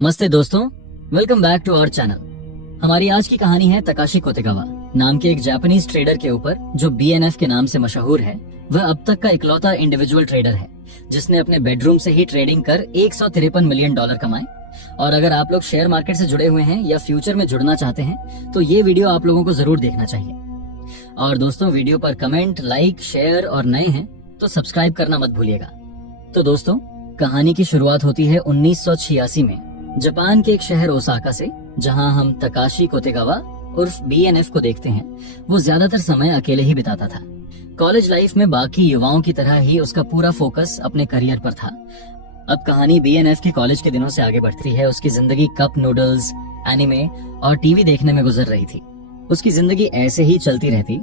नमस्ते दोस्तों, welcome back to our channel. हमारी आज की कहानी है तकाशी कोतेगावा नाम के एक जापानीज ट्रेडर के ऊपर जो BNF के नाम से मशहूर है। वह अब तक का इकलौता इंडिविजुअल ट्रेडर है जिसने अपने बेडरूम से ही ट्रेडिंग कर $153 मिलियन कमाए। और अगर आप लोग शेयर मार्केट से जुड़े हुए हैं या फ्यूचर में जुड़ना चाहते हैं तो ये वीडियो आप लोगों को जरूर देखना चाहिए। और दोस्तों, वीडियो पर कमेंट, लाइक, शेयर और नए हैं तो सब्सक्राइब करना मत भूलिएगा। तो दोस्तों, कहानी की शुरुआत होती है 1986 में जापान के एक शहर ओसाका से, जहां हम तकाशी कोतेगावा उर्फ BNF को देखते हैं। वो ज्यादातर समय अकेले ही बिताता था। कॉलेज लाइफ में बाकी युवाओं की तरह ही उसका पूरा फोकस अपने करियर पर था। अब कहानी BNF के कॉलेज के दिनों से आगे बढ़ती है। उसकी जिंदगी कप नूडल्स, एनिमे और टीवी देखने में गुजर रही थी। उसकी जिंदगी ऐसे ही चलती रहती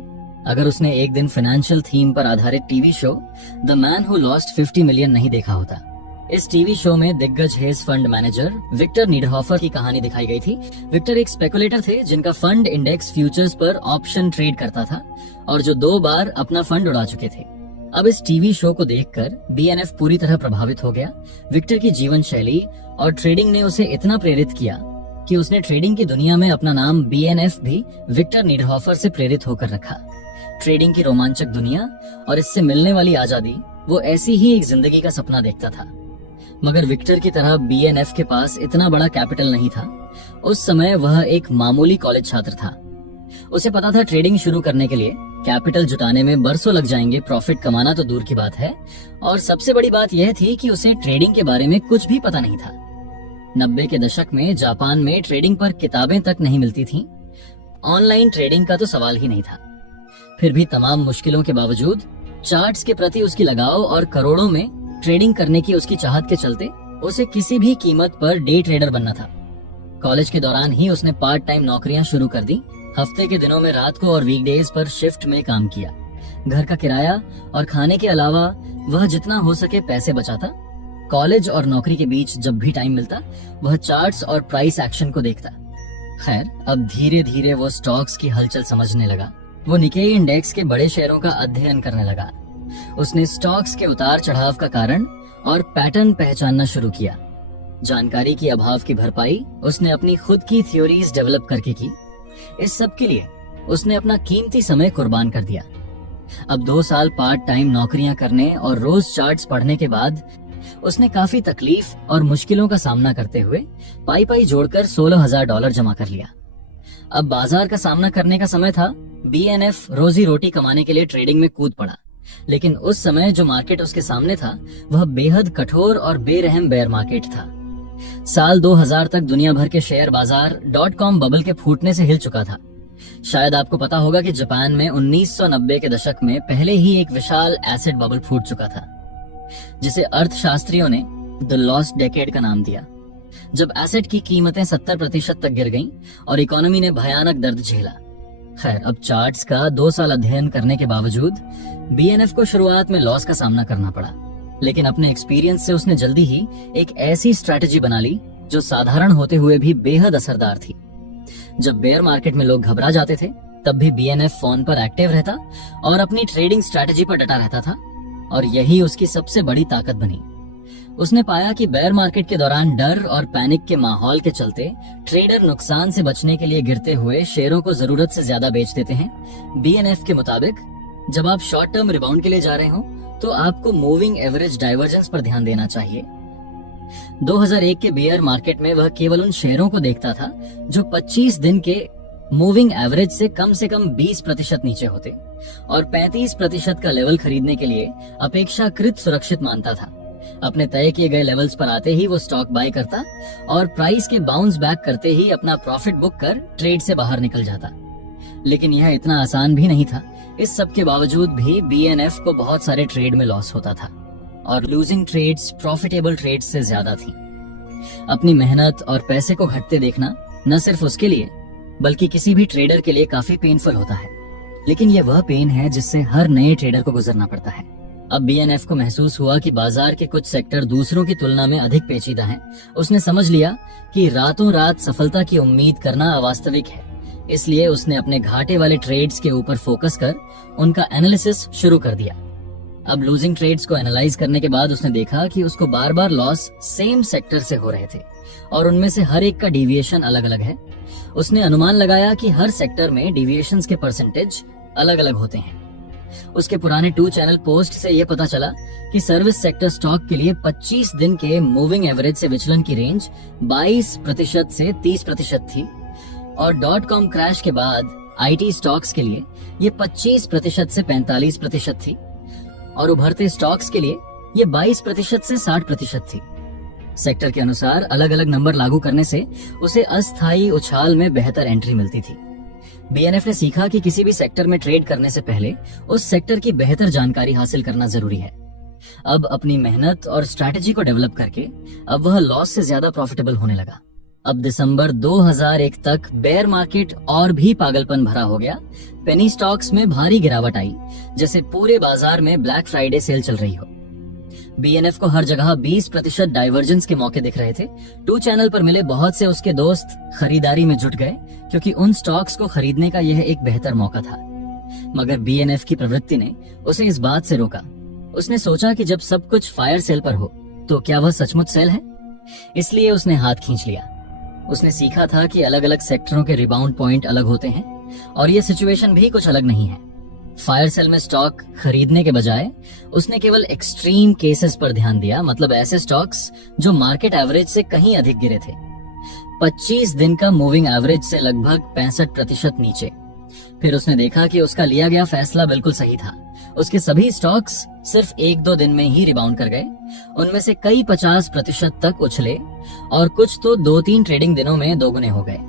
अगर उसने एक दिन फाइनेंशियल थीम पर आधारित TV show the man who lost 50 million नहीं देखा होता। इस टीवी शो में दिग्गज हेज फंड मैनेजर विक्टर नीडरहॉफर की कहानी दिखाई गई थी। विक्टर एक स्पेकुलेटर थे जिनका फंड इंडेक्स फ्यूचर्स पर ऑप्शन ट्रेड करता था और जो 2 बार अपना फंड उड़ा चुके थे। अब इस टीवी शो को देखकर BNF पूरी तरह प्रभावित हो गया। विक्टर की जीवन शैली और ट्रेडिंग ने उसे इतना प्रेरित किया कि उसने ट्रेडिंग की दुनिया में अपना नाम BNF भी विक्टर नीडरहॉफर से प्रेरित होकर रखा। ट्रेडिंग की रोमांचक दुनिया और इससे मिलने वाली आजादी, वो ऐसी ही एक जिंदगी का सपना देखता था। मगर विक्टर की तरह BNF के पास इतना बड़ा कैपिटल नहीं था। उस समय वह एक मामूली कॉलेज छात्र था। उसे पता था ट्रेडिंग शुरू करने के लिए कैपिटल जुटाने में बरसों लग जाएंगे, प्रॉफिट कमाना तो दूर की बात है। और सबसे बड़ी बात यह थी कि उसे ट्रेडिंग के बारे में कुछ भी पता नहीं था। 90 के दशक में जापान में ट्रेडिंग पर किताबें तक नहीं मिलती थीं। ऑनलाइन ट्रेडिंग का तो सवाल ही नहीं था। फिर भी तमाम मुश्किलों के बावजूद चार्ट्स के प्रति उसकी लगाव और करोड़ों में ट्रेडिंग करने की उसकी चाहत के चलते उसे किसी भी कीमत पर डे ट्रेडर बनना था। कॉलेज के दौरान ही उसने पार्ट टाइम नौकरियां शुरू कर दी। हफ्ते के दिनों में रात को और वीकडेज पर शिफ्ट में काम किया। घर का किराया और खाने के अलावा वह जितना हो सके पैसे बचाता। कॉलेज और नौकरी के बीच जब भी टाइम मिलता वह चार्ट्स और प्राइस एक्शन को देखता। खैर, अब धीरे धीरे वो स्टॉक्स की हलचल समझने लगा। वो निकेई इंडेक्स के बड़े शेयरों का अध्ययन करने लगा। उसने स्टॉक्स के उतार चढ़ाव का कारण और पैटर्न पहचानना शुरू किया। जानकारी की अभाव की भरपाई उसने अपनी खुद की थ्योरीज डेवलप करके की। इस सब के लिए उसने अपना कीमती समय कुर्बान कर दिया। अब 2 साल पार्ट टाइम नौकरियां करने और रोज चार्ट्स पढ़ने के बाद उसने काफी तकलीफ और मुश्किलों का सामना करते हुए पाई जोड़कर $16,000 जमा कर लिया। अब बाजार का सामना करने का समय था। BNF रोजी रोटी कमाने के लिए ट्रेडिंग में कूद पड़ा। लेकिन उस समय जो मार्केट उसके सामने था वह बेहद कठोर और बेरहम बेयर मार्केट था। साल 2000 तक दुनिया भर के शेयर बाजार .com बबल के फूटने से हिल चुका था। शायद आपको पता होगा कि जापान में 1990 के दशक में पहले ही एक विशाल एसेट बबल फूट चुका था, जिसे अर्थशास्त्रियों ने द लॉस्ट डेकेड का नाम दिया। जब एसेट की कीमतें 70% तक गिर गईं और इकोनॉमी ने भयानक दर्द झेला। खैर, अब चार्ट्स का 2 साल अध्ययन करने के बावजूद BNF को शुरुआत में लॉस का सामना करना पड़ा। लेकिन अपने एक्सपीरियंस से उसने जल्दी ही एक ऐसी स्ट्रैटेजी बना ली जो साधारण होते हुए भी बेहद असरदार थी। जब बेयर मार्केट में लोग घबरा जाते थे तब भी BNF फोन पर एक्टिव रहता और अपनी ट्रेडिंग स्ट्रैटेजी पर डटा रहता था। और यही उसकी सबसे बड़ी ताकत बनी। उसने पाया कि बेयर मार्केट के दौरान डर और पैनिक के माहौल के चलते ट्रेडर नुकसान से बचने के लिए गिरते हुए शेयरों को जरूरत से ज्यादा बेच देते हैं। BNF के मुताबिक जब आप शॉर्ट टर्म रिबाउंड के लिए जा रहे हो तो आपको मूविंग एवरेज डाइवर्जेंस पर ध्यान देना चाहिए। 2001 के बेयर मार्केट में वह केवल उन शेयरों को देखता था जो 25 दिन के मूविंग एवरेज से कम 20% नीचे होते और 35% का लेवल खरीदने के लिए अपेक्षाकृत सुरक्षित मानता था। अपने तय किए गए लेवल्स पर आते ही वो स्टॉक बाय करता और प्राइस के बाउंस बैक करते ही अपना प्रॉफिट बुक कर ट्रेड से बाहर निकल जाता। लेकिन यह इतना आसान भी नहीं था। इस सब के बावजूद भी BNF को बहुत सारे ट्रेड में लॉस होता था और लूजिंग ट्रेड्स प्रॉफिटेबल ट्रेड्स से ज्यादा थी। अपनी मेहनत और पैसे को घटते देखना न सिर्फ उसके लिए बल्कि किसी भी ट्रेडर के लिए काफी पेनफुल होता है। लेकिन यह वह पेन है जिससे हर नए ट्रेडर को गुजरना पड़ता है। अब BNF को महसूस हुआ कि बाजार के कुछ सेक्टर दूसरों की तुलना में अधिक पेचीदा हैं। उसने समझ लिया कि रातों रात सफलता की उम्मीद करना अवास्तविक है। इसलिए उसने अपने घाटे वाले ट्रेड्स के ऊपर फोकस कर उनका एनालिसिस शुरू कर दिया। अब लूजिंग ट्रेड्स को एनालाइज करने के बाद उसने देखा कि उसको बार बार लॉस सेम सेक्टर से हो रहे थे। और उनमें से हर एक का डिविएशन अलग अलग है। उसने अनुमान लगाया कि हर सेक्टर में डिविएशंस के परसेंटेज अलग अलग होते हैं। उसके पुराने 2 चैनल पोस्ट से यह पता चला कि सर्विस सेक्टर स्टॉक के लिए 25 दिन के मूविंग एवरेज से विचलन की रेंज 22% से 30% थी और .com क्रैश के बाद आईटी स्टॉक्स के लिए ये 25% से 45% थी और उभरते स्टॉक्स के लिए ये 22% से 60% थी। सेक्टर के अनुसार अलग अलग नंबर लागू करने से उसे अस्थायी उछाल में बेहतर एंट्री मिलती थी। बीएनएफ ने सीखा कि किसी भी सेक्टर में ट्रेड करने से पहले उस सेक्टर की बेहतर जानकारी हासिल करना जरूरी है। अब अपनी मेहनत और स्ट्रैटेजी को डेवलप करके अब वह लॉस से ज्यादा प्रॉफिटेबल होने लगा। अब दिसंबर 2001 तक बेयर मार्केट और भी पागलपन भरा हो गया। पेनी स्टॉक्स में भारी गिरावट आई, जैसे पूरे बाजार में ब्लैक फ्राइडे सेल चल रही हो। बीएनएफ को हर जगह 20% डाइवर्जेंस के मौके दिख रहे थे। 2 चैनल पर मिले बहुत से उसके दोस्त खरीदारी में जुट गए क्योंकि उन स्टॉक्स को खरीदने का यह एक बेहतर मौका था। मगर बीएनएफ की प्रवृत्ति ने उसे इस बात से रोका। उसने सोचा कि जब सब कुछ फायर सेल पर हो तो क्या वह सचमुच सेल है? इसलिए उसने हाथ खींच लिया। उसने सीखा था कि अलग अलग सेक्टरों के रिबाउंड पॉइंट अलग होते हैं और यह सिचुएशन भी कुछ अलग नहीं है। फायर सेल में स्टॉक खरीदने के बजाय उसने केवल एक्सट्रीम केसेस पर ध्यान दिया, मतलब ऐसे स्टॉक्स जो मार्केट एवरेज से कहीं अधिक गिरे थे। 25 दिन का मूविंग एवरेज से लगभग 65% नीचे। फिर उसने देखा कि उसका लिया गया फैसला बिल्कुल सही था। उसके सभी स्टॉक्स सिर्फ 1-2 दिन में ही रिबाउंड कर गए। उनमें से कई 50% तक उछले और कुछ तो 2-3 ट्रेडिंग दिनों में दोगुने हो गए।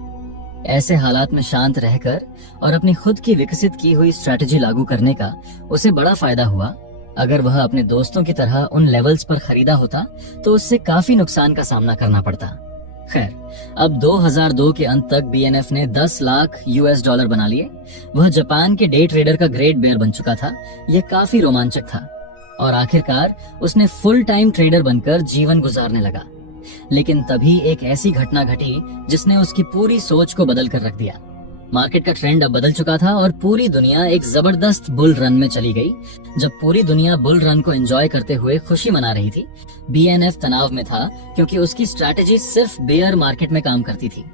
ऐसे हालात में शांत रहकर और अपनी खुद की विकसित की हुई स्ट्रैटेजी लागू करने का उसे बड़ा फायदा हुआ। अगर वह अपने दोस्तों की तरह उन लेवल्स पर खरीदा होता तो उससे काफी नुकसान का सामना करना पड़ता। खैर, अब 2002 के अंत तक बीएनएफ ने 10 लाख $US बना लिए। वह जापान के डे ट्रेडर का ग्रेट बेयर बन चुका था। यह काफी रोमांचक था और आखिरकार उसने फुल टाइम ट्रेडर बनकर जीवन गुजारने लगा। लेकिन तभी एक ऐसी घटना घटी जिसने उसकी पूरी सोच को बदल कर रख दिया। मार्केट का ट्रेंड अब बदल चुका था और पूरी दुनिया एक जबरदस्त बुल रन में चली गई। जब पूरी दुनिया बुल रन को एंजॉय करते हुए खुशी मना रही थी, बीएनएफ तनाव में था क्योंकि उसकी स्ट्रैटेजी सिर्फ बेयर मार्केट में काम करती थी।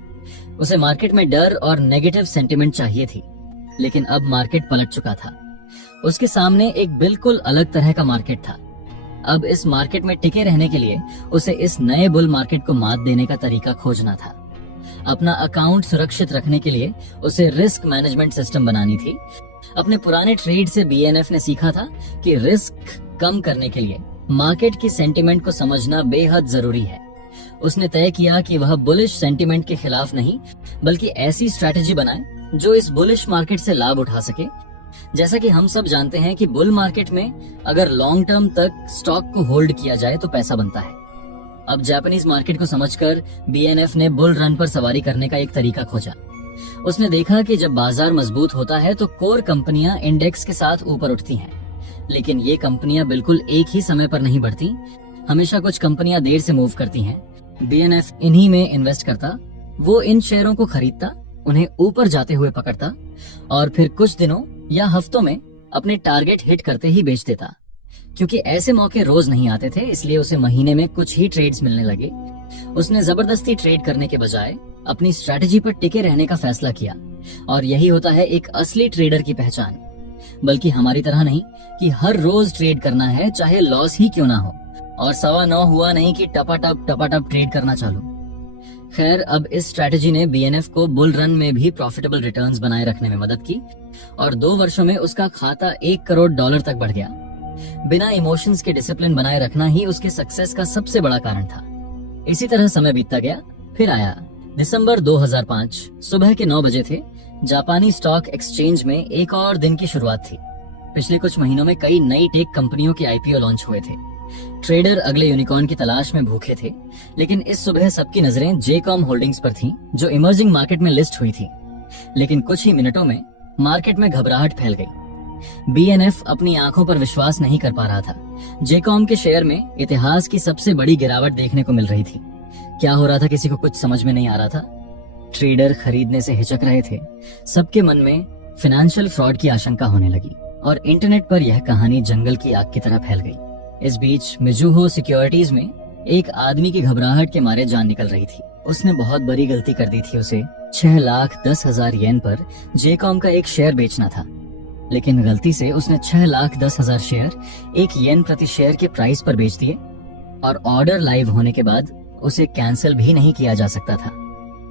उसे मार्केट में डर और नेगेटिव सेंटिमेंट चाहिए थी। लेकिन अब मार्केट पलट चुका था। उसके सामने एक बिल्कुल अलग तरह का मार्केट था। अब इस मार्केट में टिके रहने के लिए उसे इस नए बुल मार्केट को मात देने का तरीका खोजना था। अपना अकाउंट सुरक्षित रखने के लिए उसे रिस्क मैनेजमेंट सिस्टम बनानी थी। अपने पुराने ट्रेड से बीएनएफ ने सीखा था कि रिस्क कम करने के लिए मार्केट की सेंटिमेंट को समझना बेहद जरूरी है। उसने तय किया कि वह बुलिश सेंटिमेंट के खिलाफ नहीं, बल्कि ऐसी स्ट्रैटेजी बनाए जो इस बुलिश मार्केट से लाभ उठा सके। जैसा कि हम सब जानते हैं कि बुल मार्केट में अगर लॉन्ग टर्म तक स्टॉक को होल्ड किया जाए तो पैसा बनता है। अब जापानीज मार्केट को समझकर बीएनएफ ने बुल रन पर सवारी करने का एक तरीका खोजा। उसने देखा कि जब बाजार मजबूत होता है तो कोर कंपनियां इंडेक्स के साथ ऊपर उठती हैं, लेकिन ये कंपनियां बिल्कुल एक ही समय पर नहीं बढ़ती। हमेशा कुछ कंपनियां देर से मूव करती हैं। बीएनएफ इन्हीं में इन्वेस्ट करता। वो इन शेयरों को खरीदता, उन्हें ऊपर जाते हुए पकड़ता और फिर कुछ दिनों या हफ्तों में अपने टारगेट हिट करते ही बेच देता। क्योंकि ऐसे मौके रोज नहीं आते थे, इसलिए उसे महीने में कुछ ही ट्रेड्स मिलने लगे। उसने जबरदस्ती ट्रेड करने के बजाय अपनी स्ट्रैटेजी पर टिके रहने का फैसला किया और यही होता है एक असली ट्रेडर की पहचान। बल्कि हमारी तरह नहीं कि हर रोज ट्रेड करना है, चाहे लॉस ही क्यों ना हो, और 9:15 हुआ नहीं कि टपाटप ट्रेड करना चालू। खैर, अब इस स्ट्रैटेजी ने बीएनएफ को बुल रन में भी प्रॉफिटेबल रिटर्न्स बनाए रखने में मदद की और 2 वर्षों में उसका खाता $1 करोड़ तक बढ़ गया। बिना इमोशंस के डिसिप्लिन बनाए रखना ही उसके सक्सेस का सबसे बड़ा कारण था। इसी तरह समय बीतता गया। फिर आया दिसंबर 2005। सुबह के 9 बजे थे। जापानी स्टॉक एक्सचेंज में एक और दिन की शुरुआत थी। पिछले कुछ महीनों में कई नई टेक कंपनियों के आईपीओ लॉन्च हुए थे। ट्रेडर अगले यूनिकॉर्न की तलाश में भूखे थे, लेकिन इस सुबह सबकी नजरें जेकॉम होल्डिंग्स पर थीं, जो इमर्जिंग मार्केट में लिस्ट हुई थी। लेकिन कुछ ही मिनटों में मार्केट में घबराहट फैल गई। बीएनएफ अपनी आंखों पर विश्वास नहीं कर पा रहा था। जेकॉम के शेयर में इतिहास की सबसे बड़ी गिरावट देखने को मिल रही थी। क्या हो रहा था किसी को कुछ समझ में नहीं आ रहा था। ट्रेडर खरीदने से हिचक रहे थे। सबके मन में फाइनेंशियल फ्रॉड की आशंका होने लगी और इंटरनेट पर यह कहानी जंगल की आग की तरह फैल गई। इस बीच मिजुहो सिक्योरिटीज में एक आदमी की घबराहट के मारे जान निकल रही थी। उसने बहुत बड़ी गलती कर दी थी। उसे 6,10,000 येन पर जेकॉम का एक शेयर बेचना था, लेकिन गलती से उसने 6,10,000 शेयर 1 येन प्रति शेयर के प्राइस पर बेच दिए और ऑर्डर लाइव होने के बाद उसे कैंसिल भी नहीं किया जा सकता था।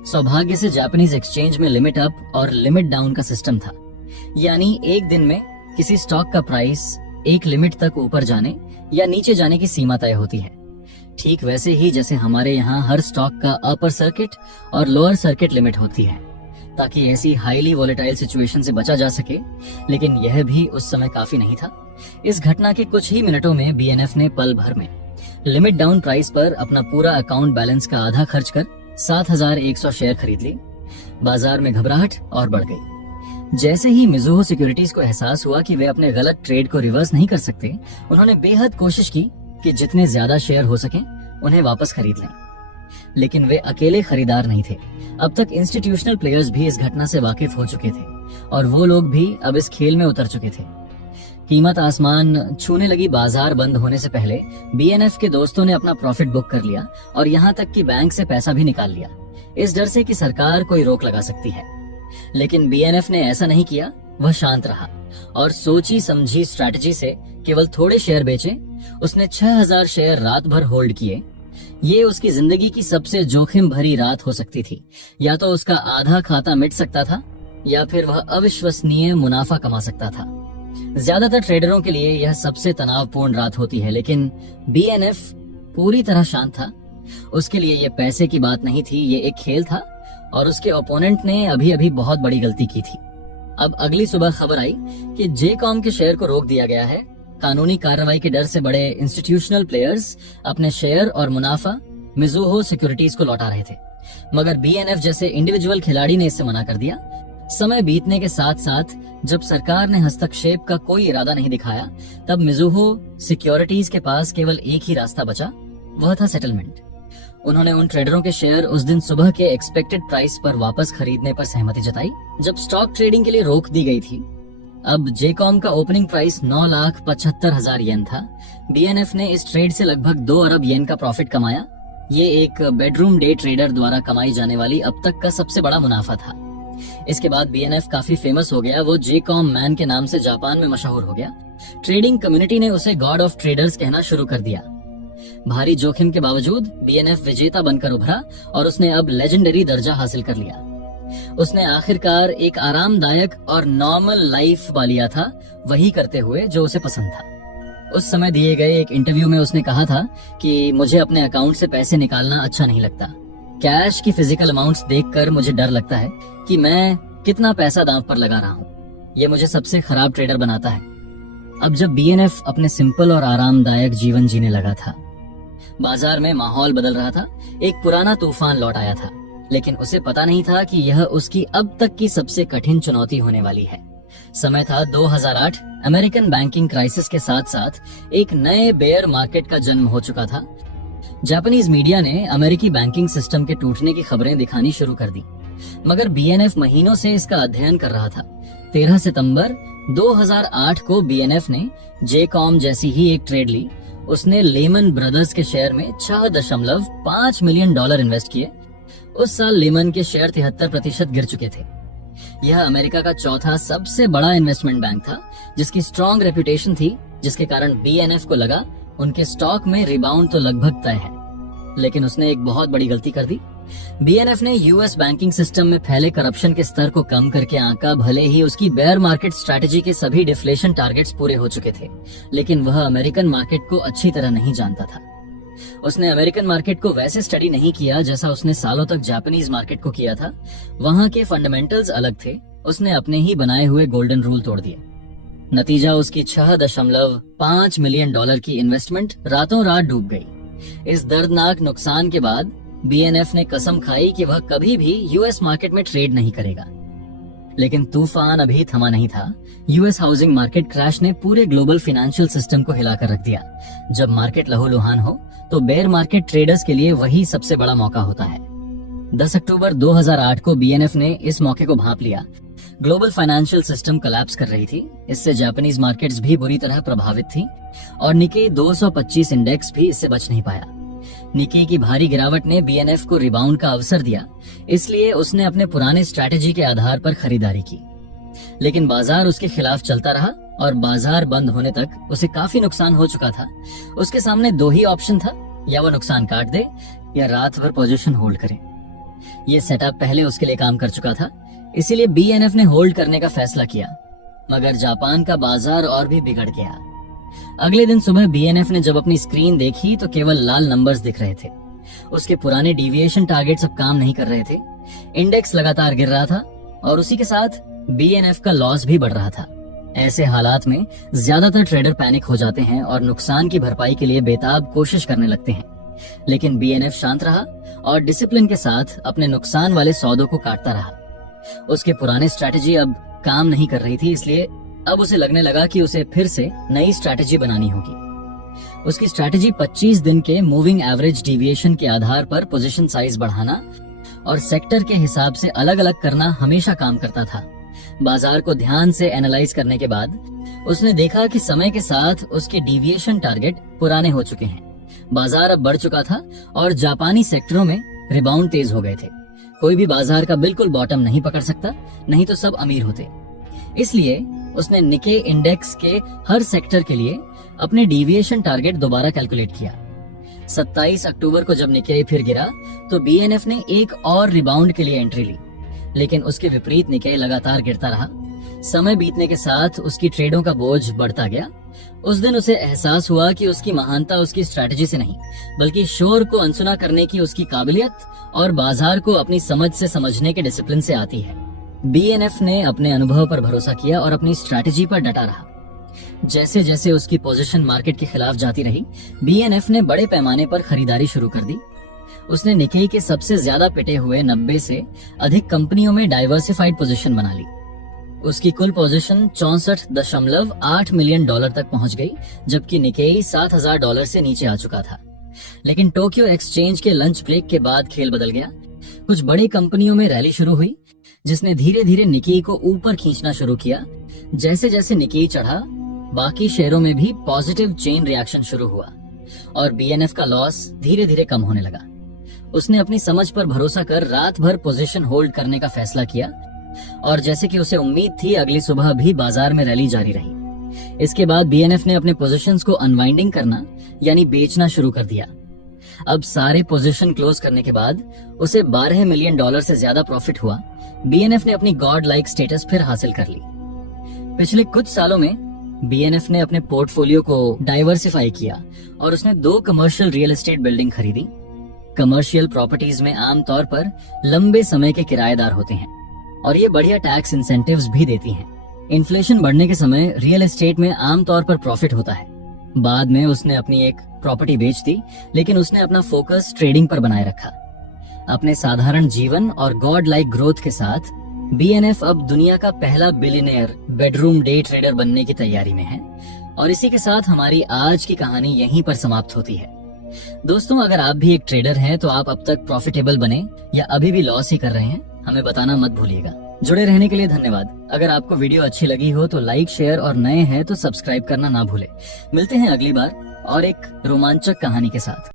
सौभाग्य से जापानीज एक्सचेंज में लिमिट अप और लिमिट डाउन का सिस्टम था, यानी एक दिन में किसी स्टॉक का प्राइस एक लिमिट तक ऊपर जाने या नीचे जाने की सीमा तय होती है। ठीक वैसे ही जैसे हमारे यहाँ हर स्टॉक का अपर सर्किट और लोअर सर्किट लिमिट होती है, ताकि ऐसी हाईली वोलेटाइल सिचुएशन से बचा जा सके। लेकिन यह भी उस समय काफी नहीं था। इस घटना के कुछ ही मिनटों में बीएनएफ ने पल भर में लिमिट डाउन प्राइस पर अपना पूरा अकाउंट बैलेंस का आधा खर्च कर 7,100 शेयर खरीद लिए। बाजार में घबराहट और बढ़ गई। जैसे ही मिज़ुहो सिक्योरिटीज को एहसास हुआ कि वे अपने गलत ट्रेड को रिवर्स नहीं कर सकते, उन्होंने बेहद कोशिश की कि जितने ज्यादा शेयर हो सके उन्हें वापस खरीद लें। लेकिन वे अकेले खरीदार नहीं थे। अब तक इंस्टीट्यूशनल प्लेयर्स भी इस घटना से वाकिफ हो चुके थे और वो लोग भी अब इस खेल में उतर चुके थे। कीमत आसमान छूने लगी। बाजार बंद होने से पहले बीएनएफ के दोस्तों ने अपना प्रॉफिट बुक कर लिया और यहाँ तक कि बैंक से पैसा भी निकाल लिया, इस डर से कि सरकार कोई रोक लगा सकती है। लेकिन बीएनएफ ने ऐसा नहीं किया। वह शांत रहा और सोची समझी स्ट्रैटेजी से केवल थोड़े शेयर बेचे। उसने 6,000 शेयर रात भर होल्ड किए। ये उसकी जिंदगी की सबसे जोखिम भरी रात हो सकती थी। या तो उसका आधा खाता मिट सकता था या फिर वह अविश्वसनीय मुनाफा कमा सकता था। ज्यादातर ट्रेडरों के लिए यह सबसे तनावपूर्ण रात होती है, लेकिन बीएनएफ पूरी तरह शांत था। उसके लिए यह पैसे की बात नहीं थी, ये एक खेल था और उसके ओपोनेंट ने अभी अभी बहुत बड़ी गलती की थी। अब अगली सुबह खबर आई कि जेकॉम के शेयर को रोक दिया गया है। कानूनी कार्रवाई के डर से बड़े इंस्टीट्यूशनल प्लेयर्स अपने शेयर और मुनाफा मिज़ुहो सिक्योरिटीज को लौटा रहे थे, मगर बीएनएफ जैसे इंडिविजुअल खिलाड़ी ने इससे मना कर दिया। समय बीतने के साथ साथ जब सरकार ने हस्तक्षेप का कोई इरादा नहीं दिखाया, तब मिज़ुहो सिक्योरिटीज के पास केवल एक ही रास्ता बचा, वह था सेटलमेंट। उन्होंने उन ट्रेडरों के शेयर उस दिन सुबह के एक्सपेक्टेड प्राइस पर वापस खरीदने पर सहमति जताई। जब स्टॉक ट्रेडिंग के लिए रोक दी गई थी, अब जेकॉम का ओपनिंग प्राइस 9,75,000 येन था। बीएनएफ ने इस ट्रेड से लगभग 2 अरब येन का प्रॉफिट कमाया। ये एक बेडरूम डे ट्रेडर द्वारा कमाई जाने वाली अब तक का सबसे बड़ा मुनाफा था। इसके बाद बीएनएफ काफी फेमस हो गया। वो जेकॉम मैन के नाम से जापान में मशहूर हो गया। ट्रेडिंग कम्युनिटी ने उसे गॉड ऑफ ट्रेडर्स कहना शुरू कर दिया। भारी जोखिम के बावजूद बीएनएफ विजेता बनकर उभरा और उसने अब लेजेंडरी दर्जा हासिल कर लिया। उसने आखिरकार एक आरामदायक और नॉर्मल लाइफ पा लिया था, वही करते हुए जो उसे पसंद था। उस समय दिए गए एक इंटरव्यू में उसने कहा था कि मुझे अपने अकाउंट से पैसे निकालना अच्छा नहीं लगता। कैश की फिजिकल अमाउंट्स देखकर मुझे डर लगता है कि मैं कितना पैसा दांव पर लगा रहा हूँ। ये मुझे सबसे खराब ट्रेडर बनाता है। अब जब बीएनएफ अपने सिंपल और आरामदायक जीवन जीने लगा था, बाजार में माहौल बदल रहा था। एक पुराना तूफान लौट आया था, लेकिन उसे पता नहीं था कि यह उसकी अब तक की सबसे कठिन चुनौती होने वाली है। समय था 2008। अमेरिकन बैंकिंग क्राइसिस के साथ साथ एक नए बेयर मार्केट का जन्म हो चुका था। जापानीज मीडिया ने अमेरिकी बैंकिंग सिस्टम के टूटने की खबरें दिखानी शुरू कर दी, मगर बीएनएफ महीनों से इसका अध्ययन कर रहा था। 13 सितंबर 2008 को बीएनएफ ने जेकॉम जैसी ही एक ट्रेड ली। उसने लेमन ब्रदर्स के शेयर में $6.5 मिलियन इन्वेस्ट किए। उस साल लेमन के शेयर 73% गिर चुके थे। यह अमेरिका का चौथा सबसे बड़ा इन्वेस्टमेंट बैंक था, जिसकी स्ट्रॉन्ग रेपुटेशन थी, जिसके कारण बीएनएफ को लगा उनके स्टॉक में रिबाउंड तो लगभग तय है। लेकिन उसने एक बहुत बड़ी गलती कर दी। बीएनएफ ने यूएस बैंकिंग सिस्टम में फैले करप्शन के स्तर को कम करके आंका। भले ही उसकी बेयर मार्केट स्ट्रैटेजी के सभी डिफ्लेशन टारगेट्स पूरे हो चुके थे, लेकिन वह अमेरिकन मार्केट को अच्छी तरह नहीं जानता था। उसने अमेरिकन मार्केट को वैसे स्टडी नहीं किया जैसा उसने सालों तक जापानीज मार्केट को किया था। वहां के फंडामेंटल्स अलग थे। उसने अपने ही बनाए हुए गोल्डन रूल तोड़ दिए। नतीजा, उसकी $6.5 मिलियन की इन्वेस्टमेंट रातों रात डूब गई। इस दर्दनाक नुकसान के बाद बीएनएफ ने कसम खाई कि वह कभी भी यूएस मार्केट में ट्रेड नहीं करेगा। लेकिन तूफान अभी थमा नहीं था। यूएस हाउसिंग मार्केट क्रैश ने पूरे ग्लोबल फाइनेंशियल सिस्टम को हिलाकर रख दिया। जब मार्केट लहूलुहान हो तो बेयर मार्केट ट्रेडर्स के लिए वही सबसे बड़ा मौका होता है। 10 अक्टूबर 2008 को बीएनएफ ने इस मौके को भांप लिया। ग्लोबल फाइनेंशियल सिस्टम कोलैप्स कर रही थी। इससे जापानीज मार्केट्स भी बुरी तरह प्रभावित थी और निक्केई 225 इंडेक्स भी इससे बच नहीं पाया। निकी की भारी गिरावट ने बीएनएफ को रिबाउंड का अवसर दिया, इसलिए उसने अपने पुराने स्ट्रैटेजी के आधार पर खरीदारी की। लेकिन बाजार उसके खिलाफ चलता रहा और बाजार बंद होने तक उसे काफी नुकसान हो चुका था। उसके सामने दो ही ऑप्शन था, या वो नुकसान काट दे या रात भर पोजीशन होल्ड करे। ये सेटअप पहले उसके लिए काम कर चुका था, इसीलिए बीएनएफ ने होल्ड करने का फैसला किया। मगर जापान का बाजार और भी बिगड़ गया। अगले दिन सुबह बीएनएफ ने जब अपनी स्क्रीन देखी तो केवल लाल नंबर्स दिख रहे थे। उसके पुराने डिविएशन टारगेट्स अब काम नहीं कर रहे थे। इंडेक्स लगातार गिर रहा था और उसी के साथ बीएनएफ का लॉस भी बढ़ रहा था। ऐसे हालात में ज्यादातर ट्रेडर पैनिक हो जाते हैं और नुकसान की भरपाई के लिए बेताब कोशिश करने लगते हैं। लेकिन बीएनएफ शांत रहा और डिसिप्लिन के साथ अपने नुकसान वाले सौदों को काटता रहा। उसके पुराने स्ट्रैटेजी अब काम नहीं कर रही थी, इसलिए अब उसे लगने लगा कि उसे फिर से नई स्ट्रैटेजी बनानी होगी। उसकी स्ट्रैटेजी 25 दिन के मूविंग एवरेज डिविएशन के आधार पर पोजीशन साइज बढ़ाना और सेक्टर के हिसाब से अलग अलग करना हमेशा काम करता था। बाजार को ध्यान से एनालाइज करने के बाद उसने देखा कि समय के साथ उसके डिविएशन टारगेट पुराने हो चुके हैं। बाजार अब बढ़ चुका था और जापानी सेक्टरों में रिबाउंड तेज हो गए थे। कोई भी बाजार का बिल्कुल बॉटम नहीं पकड़ सकता, नहीं तो सब अमीर होते। इसलिए उसने निके इंडेक्स के हर सेक्टर के लिए अपने डिविएशन टारगेट दोबारा कैलकुलेट किया। 27 अक्टूबर को जब निके फिर गिरा तो बीएनएफ ने एक और रिबाउंड के लिए एंट्री ली, लेकिन उसके विपरीत निके लगातार गिरता रहा। समय बीतने के साथ उसकी ट्रेडों का बोझ बढ़ता गया। उस दिन उसे एहसास हुआ कि उसकी महानता उसकी स्ट्रैटेजी से नहीं, बल्कि शोर को अनसुना करने की उसकी काबिलियत और बाजार को अपनी समझ से समझने के डिसिप्लिन से आती है। बीएनएफ ने अपने अनुभव पर भरोसा किया और अपनी स्ट्रैटेजी पर डटा रहा। जैसे जैसे उसकी पोजीशन मार्केट के खिलाफ जाती रही, बीएनएफ ने बड़े पैमाने पर खरीदारी शुरू कर दी। उसने निकेई के सबसे ज्यादा पिटे हुए 90 से अधिक कंपनियों में डाइवर्सिफाइड पोजीशन बना ली। उसकी कुल पोजीशन $64.8 मिलियन तक पहुंच गई, जबकि निकेई $7,000 से नीचे आ चुका था। लेकिन टोक्यो एक्सचेंज के लंच ब्रेक के बाद खेल बदल गया। कुछ बड़ी कंपनियों में रैली शुरू हुई, जिसने धीरे धीरे निकेई को ऊपर खींचना शुरू किया। जैसे जैसे निकेई चढ़ा, बाकी शेयरों में भी पॉजिटिव चेन रिएक्शन शुरू हुआ और बीएनएफ का लॉस धीरे धीरे कम होने लगा। उसने अपनी समझ पर भरोसा कर रात भर पोजीशन होल्ड करने का फैसला किया और जैसे कि उसे उम्मीद थी, अगली सुबह भी बाजार में रैली जारी रही। इसके बाद बीएनएफ ने अपने पोजीशंस को अनवाइंडिंग करना यानी बेचना शुरू कर दिया। अब सारे पोजीशन क्लोज करने के बाद उसे $12 मिलियन से ज्यादा प्रॉफिट हुआ। बीएनएफ ने अपनी गॉड लाइक स्टेटस फिर हासिल कर ली। पिछले कुछ सालों में बीएनएफ ने अपने पोर्टफोलियो को डाइवर्सिफाई किया और उसने 2 कमर्शियल रियल एस्टेट बिल्डिंग खरीदी। कमर्शियल प्रॉपर्टीज में आमतौर पर लंबे समय के किराएदार होते हैं और ये बढ़िया टैक्स इंसेंटिव्स भी देती हैं। इन्फ्लेशन बढ़ने के समय रियल एस्टेट में आमतौर पर प्रॉफिट होता है। बाद में उसने अपनी एक प्रॉपर्टी बेच दी, लेकिन उसने अपना फोकस ट्रेडिंग पर बनाए रखा। अपने साधारण जीवन और गॉड लाइक ग्रोथ के साथ बीएनएफ अब दुनिया का पहला बिलियनियर बेडरूम डे ट्रेडर बनने की तैयारी में है। और इसी के साथ हमारी आज की कहानी यहीं पर समाप्त होती है। दोस्तों, अगर आप भी एक ट्रेडर हैं तो आप अब तक प्रॉफिटेबल बने या अभी भी लॉस ही कर रहे हैं, हमें बताना मत भूलिएगा। जुड़े रहने के लिए धन्यवाद। अगर आपको वीडियो अच्छी लगी हो तो लाइक, शेयर और नए हैं तो सब्सक्राइब करना ना भूले। मिलते हैं अगली बार और एक रोमांचक कहानी के साथ।